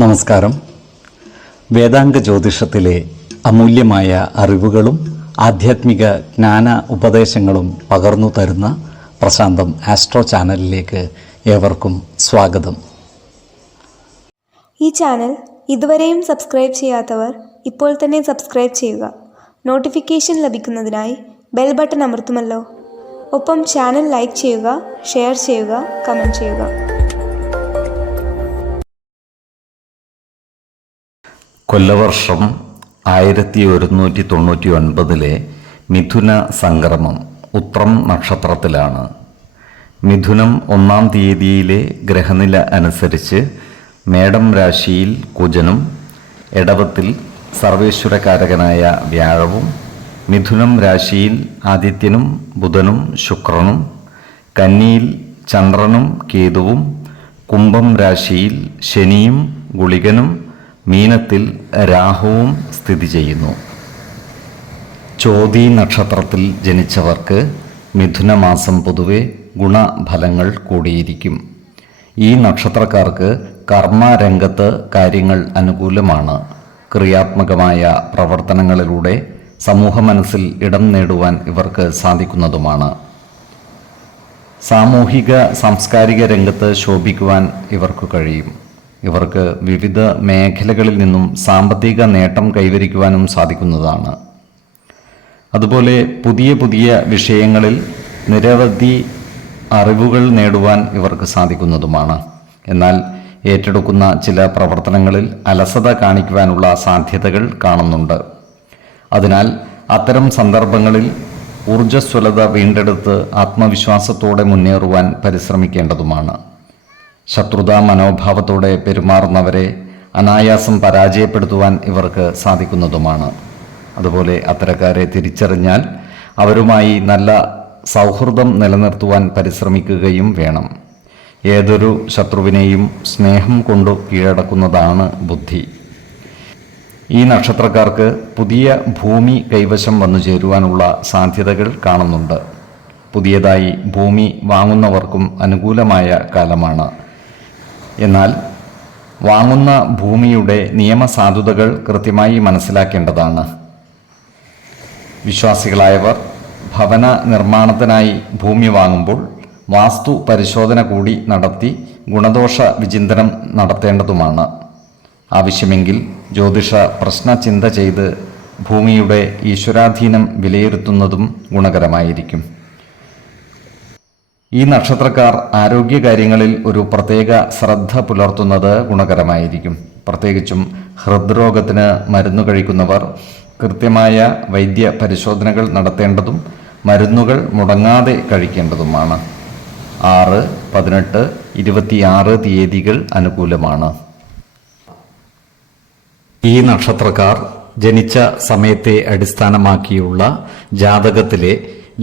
നമസ്കാരം. വേദാംഗ ജ്യോതിഷത്തിലെ അമൂല്യമായ അറിവുകളും ആധ്യാത്മിക ജ്ഞാന ഉപദേശങ്ങളും പകർന്നു തരുന്ന പ്രശാന്തം ആസ്ട്രോ ചാനലിലേക്ക് ഏവർക്കും സ്വാഗതം. ഈ ചാനൽ ഇതുവരെയും സബ്സ്ക്രൈബ് ചെയ്യാത്തവർ ഇപ്പോൾ തന്നെ സബ്സ്ക്രൈബ് ചെയ്യുക. നോട്ടിഫിക്കേഷൻ ലഭിക്കുന്നതിനായി ബെൽ ബട്ടൺ അമർത്തുമല്ലോ. ഒപ്പം ചാനൽ ലൈക്ക് ചെയ്യുക, ഷെയർ ചെയ്യുക, കമൻറ്റ് ചെയ്യുക. കൊല്ലവർഷം 1199 മിഥുന സംക്രമം ഉത്രം നക്ഷത്രത്തിലാണ്. മിഥുനം 1-ാം തീയതിയിലെ ഗ്രഹനില അനുസരിച്ച് മേടം രാശിയിൽ കുജനും, എടവത്തിൽ സർവേശ്വരകാരകനായ വ്യാഴവും, മിഥുനം രാശിയിൽ ആദിത്യനും ബുധനും ശുക്രനും, കന്നിയിൽ ചന്ദ്രനും കേതുവും, കുംഭം രാശിയിൽ ശനിയും ഗുളികനും, മീനത്തിൽ രാഹുവും സ്ഥിതി ചെയ്യുന്നു. ചോതി നക്ഷത്രത്തിൽ ജനിച്ചവർക്ക് മിഥുനമാസം പൊതുവെ ഗുണഫലങ്ങൾ കൂടിയിരിക്കും. ഈ നക്ഷത്രക്കാർക്ക് കർമ്മരംഗത്ത് കാര്യങ്ങൾ അനുകൂലമാണ്. ക്രിയാത്മകമായ പ്രവർത്തനങ്ങളിലൂടെ സമൂഹ മനസ്സിൽ ഇടം നേടുവാൻ ഇവർക്ക് സാധിക്കുന്നതുമാണ്. സാമൂഹിക സാംസ്കാരിക രംഗത്ത് ശോഭിക്കുവാൻ ഇവർക്ക് കഴിയും. ഇവർക്ക് വിവിധ മേഖലകളിൽ നിന്നും സാമ്പത്തിക നേട്ടം കൈവരിക്കുവാനും സാധിക്കുന്നതാണ്. അതുപോലെ പുതിയ പുതിയ വിഷയങ്ങളിൽ നിരവധി അറിവുകൾ നേടുവാൻ ഇവർക്ക് സാധിക്കുന്നതുമാണ്. എന്നാൽ ഏറ്റെടുക്കുന്ന ചില പ്രവർത്തനങ്ങളിൽ അലസത കാണിക്കുവാനുള്ള സാധ്യതകൾ കാണുന്നുണ്ട്. അതിനാൽ അത്തരം സന്ദർഭങ്ങളിൽ ഊർജ്ജസ്വലത വീണ്ടെടുത്ത് ആത്മവിശ്വാസത്തോടെ മുന്നേറുവാൻ പരിശ്രമിക്കേണ്ടതുമാണ്. ശത്രുതാ മനോഭാവത്തോടെ പെരുമാറുന്നവരെ അനായാസം പരാജയപ്പെടുത്തുവാൻ ഇവർക്ക് സാധിക്കുന്നതുമാണ്. അതുപോലെ അത്തരക്കാരെ തിരിച്ചറിഞ്ഞാൽ അവരുമായി നല്ല സൗഹൃദം നിലനിർത്തുവാൻ പരിശ്രമിക്കുകയും വേണം. ഏതൊരു ശത്രുവിനെയും സ്നേഹം കൊണ്ടു കീഴടക്കുന്നതാണ് ബുദ്ധി. ഈ നക്ഷത്രക്കാർക്ക് പുതിയ ഭൂമി കൈവശം വന്നു ചേരുവാനുള്ള സാധ്യതകൾ കാണുന്നുണ്ട്. പുതിയതായി ഭൂമി വാങ്ങുന്നവർക്കും അനുകൂലമായ കാലമാണ്. എന്നാൽ വാങ്ങുന്ന ഭൂമിയുടെ നിയമസാധുതകൾ കൃത്യമായി മനസ്സിലാക്കേണ്ടതാണ്. വിശ്വാസികളായവർ ഭവന നിർമ്മാണത്തിനായി ഭൂമി വാങ്ങുമ്പോൾ വാസ്തു പരിശോധന കൂടി നടത്തി ഗുണദോഷ വിചിന്തനം നടത്തേണ്ടതുമാണ്. ആവശ്യമെങ്കിൽ ജ്യോതിഷ പ്രശ്നചിന്ത ചെയ്ത് ഭൂമിയുടെ ഈശ്വരാധീനം വിലയിരുത്തുന്നതും ഗുണകരമായിരിക്കും. ഈ നക്ഷത്രക്കാർ ആരോഗ്യകാര്യങ്ങളിൽ ഒരു പ്രത്യേക ശ്രദ്ധ പുലർത്തുന്നത് ഗുണകരമായിരിക്കും. പ്രത്യേകിച്ചും ഹൃദ്രോഗത്തിന് മരുന്ന് കഴിക്കുന്നവർ കൃത്യമായ വൈദ്യ പരിശോധനകൾ നടത്തേണ്ടതും മരുന്നുകൾ മുടങ്ങാതെ കഴിക്കേണ്ടതുമാണ്. 6, 18, 26 തീയതികൾ അനുകൂലമാണ്. ഈ നക്ഷത്രക്കാർ ജനിച്ച സമയത്തെ അടിസ്ഥാനമാക്കിയുള്ള ജാതകത്തിലെ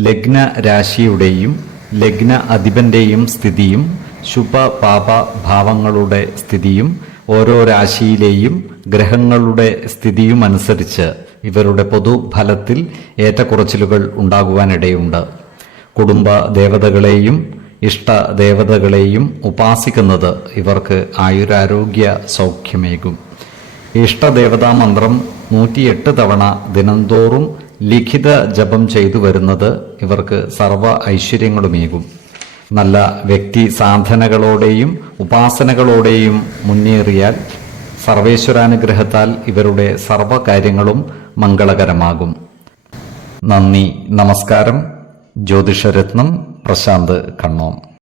ലഗ്ന രാശിയുടെയും ലഗ്ന അധിപന്റെയും സ്ഥിതിയും ശുഭ പാപ ഭാവങ്ങളുടെ സ്ഥിതിയും ഓരോ രാശിയിലെയും ഗ്രഹങ്ങളുടെ സ്ഥിതിയും അനുസരിച്ച് ഇവരുടെ പൊതുഫലത്തിൽ ഏറ്റക്കുറച്ചിലുകൾ ഉണ്ടാകുവാനിടയുണ്ട്. കുടുംബ ദേവതകളെയും ഇഷ്ട ദേവതകളെയും ഉപാസിക്കുന്നത് ഇവർക്ക് ആയുരാരോഗ്യ സൗഖ്യമേകും. ഇഷ്ടദേവതാ മന്ത്രം 108 തവണ ദിനംതോറും ലിഖിത ജപം ചെയ്തു വരുന്നത് ഇവർക്ക് സർവ ഐശ്വര്യങ്ങളുമേകും. നല്ല വ്യക്തി സാധനകളോടെയും ഉപാസനകളോടെയും മുന്നേറിയാൽ സർവേശ്വരാനുഗ്രഹത്താൽ ഇവരുടെ സർവകാര്യങ്ങളും മംഗളകരമാകും. നന്ദി, നമസ്കാരം. ജ്യോതിഷരത്നം പ്രശാന്ത് കണ്ണോം.